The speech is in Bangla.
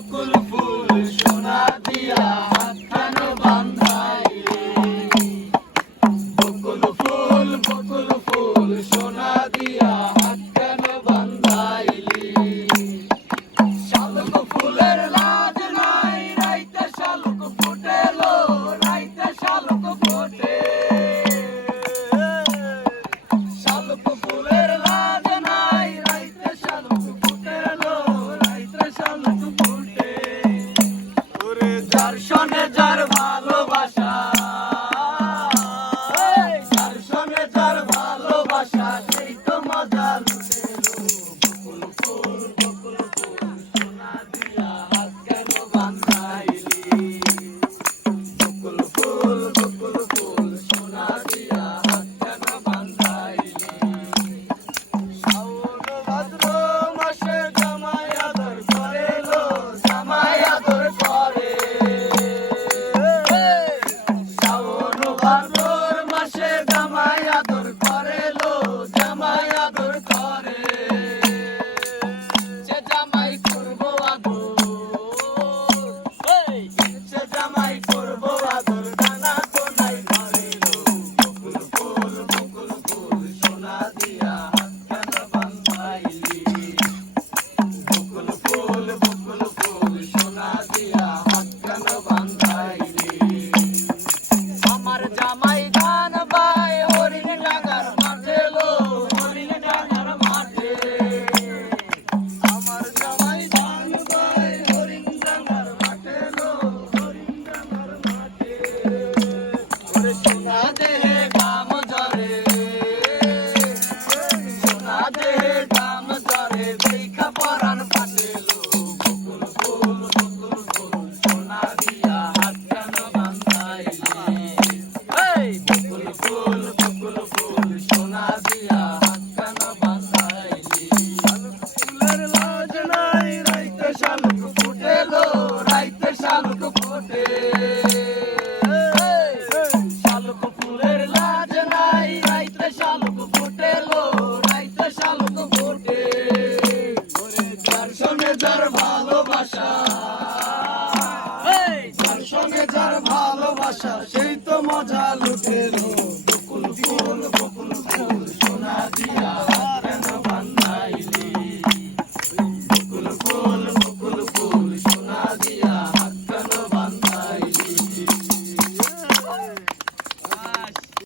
বকুল সনে যার ভালোবাসা। তার সনে যার ভালোবাসা সেই তো মজা ভাদর মাসে জামাই আদর করেলো জামাই আদর করে।